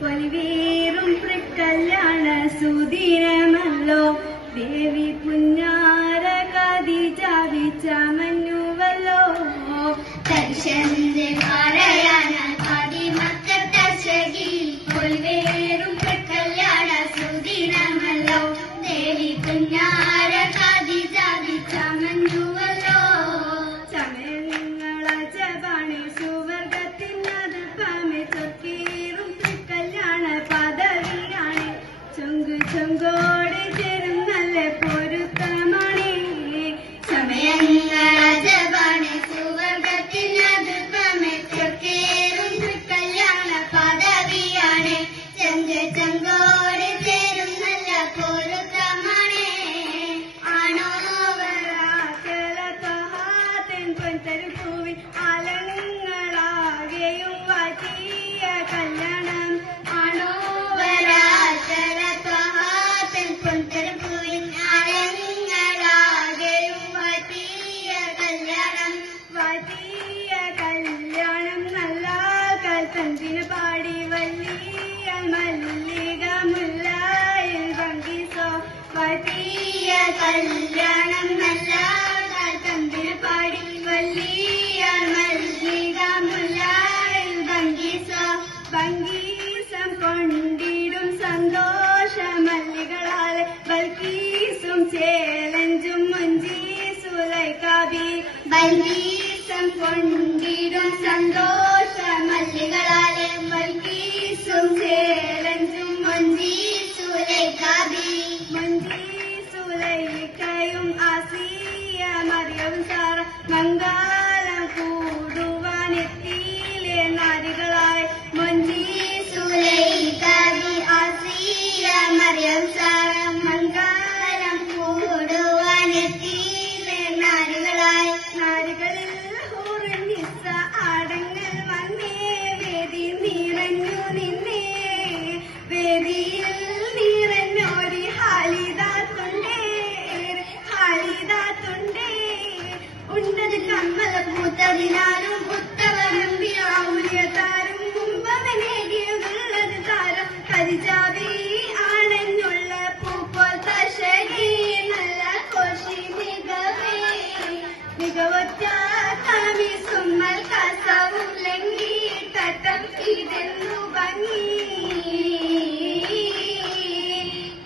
പൊലിവേറും കല്യാണ സുദിനമല്ലോ ദേവി പുന്നാര ഖദീജ വിച്ചമഞ്ഞുവല്ലോ ദർശന്റെ പറയാനാൽ പൊലിവേറും കല്യാണ സുദിനമല്ലോ ദേവി പുന്നാര ഖദീജ വിച്ചമഞ്ഞുവല്ലോ സമയങ്ങളാണ് സുവർഗത്തിനത് പാമെ ചൊക്കീറും കല്യാണ പദവിയാണ് ചൊങ്കോട് ചേരും നല്ല പൊരുത്തമാണ് സമയങ്ങളാണ് സുവർഗത്തിനത് പാമെ ചൊക്കീറും കല്യാണ പദവിയാണ് ചങ്കോട് ചേരും നല്ല പൊരുത്തമാണ് പൊൻതരുപൂവിൽ അലങ്ങളാകെയും വാറ്റിയ കല്യാണം പൊൻതരുപൂവിൽ അലങ്ങളാകെയും വാറ്റിയ കല്യാണം നല്ല കൽത്തഞ്ചിന് പാടി വലിയ മല്ലിക മുല്ലായിൽ ഭംഗിസോ വാറ്റിയ കല്യാണം നല്ല കൽത്തഞ്ചിന് പാടി വലിയ മല്ലിക മുല്ലായിൽ ഭംഗീസം കൊണ്ടിടും സന്തോഷ മല്ലികളാലെ ബൽക്കീസും ചേലഞ്ചും മുഞ്ചി സുലൈക്കാബി ബൽക്കീസം കൊണ്ടിടും സന്തോഷ മല്ലികളാലെ ബൽക്കീസും ചേലഞ്ചും മുഞ്ചി സുലൈക്കാബി സുലൈക്കയും ആസിയ മറിയവും സാറ മംഗളം കൂടുവാനെത്തിയിലെ നാരികളായി മുഞ്ചി സുലൈക്കാബി ആസിയ മറിയം സാറ മംഗളം കൂടുവാനെത്തിയിലെ നാരികളിൽ ഹൂറിനിസ ആടങ്ങൾ വന്നേ വേദി നിറഞ്ഞു നിന്നേ വേദിയിൽ നിറഞ്ഞോരി ഹാലിദാത്തുണ്ടേ ഉണ്ടത് കമ്മല പൂത്തതിനാലും ഉത്തവരമ്പിയാവുലിയതാരും മുമ്പവനേകിയുള്ളത് താരം കരിജാവി ആണെന്നുള്ള പൂപ്പോൾ തശകി നല്ല കോശി മികവൊറ്റ കമീസുമ്മൽ കസവും ലംഘി തട്ടം ഇതെന്നു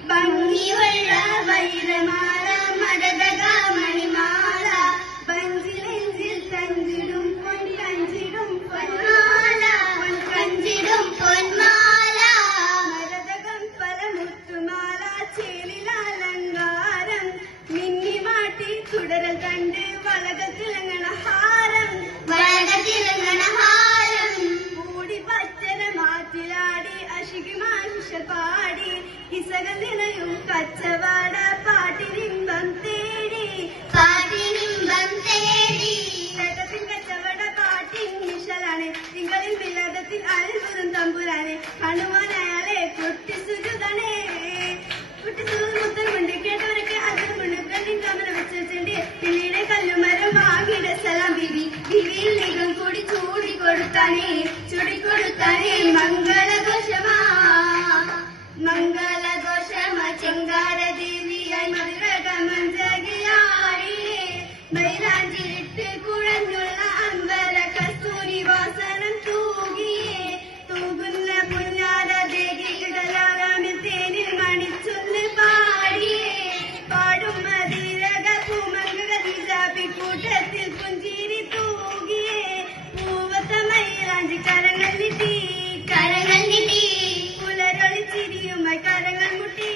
ഭംഗിയുള്ള വൈരമാല മരതക മണിമാല ബഞ്ചിലെഞ്ചിൽ തഞ്ചിടും പൊന്മാല മരതകം പല മുത്തുമാല ചേലിലലങ്കാരം മിന്നിമാട്ടി തുടരൽ കണ്ട് വളകത്തിലങ്ങണ ഹാരം കൂടി പച്ചന മാറ്റിലാടി അശികിമാശ പാടി ഇസകൾ നിലയും കച്ചവാട പാട്ടിനിമ്പം തേടി സകത്തിൻ കച്ചവട പാട്ടിൻ മിഷലാണ് തിങ്കളിൽ വിലാദത്തിൽ അത്ഭുതം തമ്പുരാനെ കാണുവാനയാളെ കുട്ടി സുജുതണേ കുട്ടി മുത്തമുണ്ട് കേട്ടവരൊക്കെ അത്ഭുതമുണ്ട് കണ്ണിൻ കമന വെച്ചിട്ടുണ്ട് പിന്നീട് കല്ലുമരം വാങ്ങിയുടെ സ്ഥലം ബിവിയിൽ നികം കൂടി ചൂടിക്കൊടുത്താനേ മംഗളഘോഷമാ ചെങ്കാര ദേവിയായി മധുരക മഞ്ചകിയാടിയേ മൈലാഞ്ചിട്ട് കുഴഞ്ഞുള്ള അമ്പര കസ്തൂരി വാസനം തൂകുന്ന പുഞ്ഞാര ദേഹികളാമിൽ തേനിൽ മണിച്ചൊന്ന് പാടും മതിരക പൂമംഗ കൂട്ടത്തിൽ പുഞ്ചിരി തൂകിയേ പൂവത്ത മൈലാഞ്ചി കരങ്ങൾ നീട്ടി പുലരൊളിച്ചിരിയുമായി കരങ്ങൾ മുട്ടി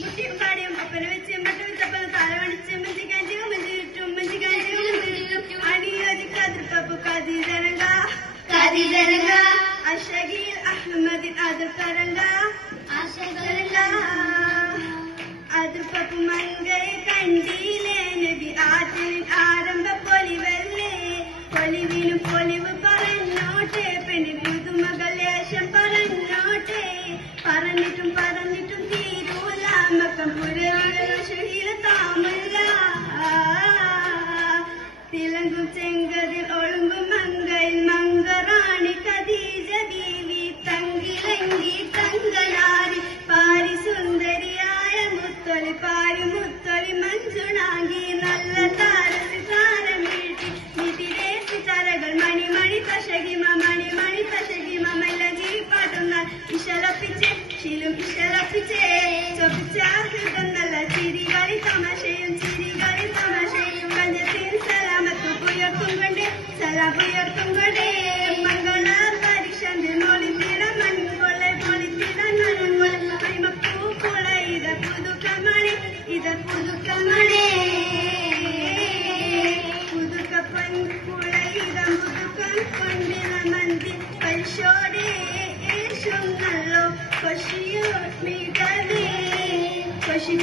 മുട്ടിയും പാടിയും അപ്പന വെച്ച് മട്ട വെച്ചപ്പന താഴെ മണിച്ച് മഞ്ചിക്കാൻ ശരപ്പിച്ചേ ചൊപ്പിച്ചാഹൃതം നല്ല ചിരികളി തമാശയും പഞ്ചത്തിൻ സലാമത്ത് പുയർത്തും കൊണ്ടേ മംഗള പരീക്ഷന്റെ മോളിത്തിട മൺകൊള്ളെ മണിമപ്പൂക്കുള ഇത് പുതുക്കമണി പുതുക്ക പൊൻകുള ഇത് മുതുക്കം കൊണ്ടിന മന്തി പരിശോടെ യേശുന്നല്ലോ കൊശിയോ മീതലേ കൊശി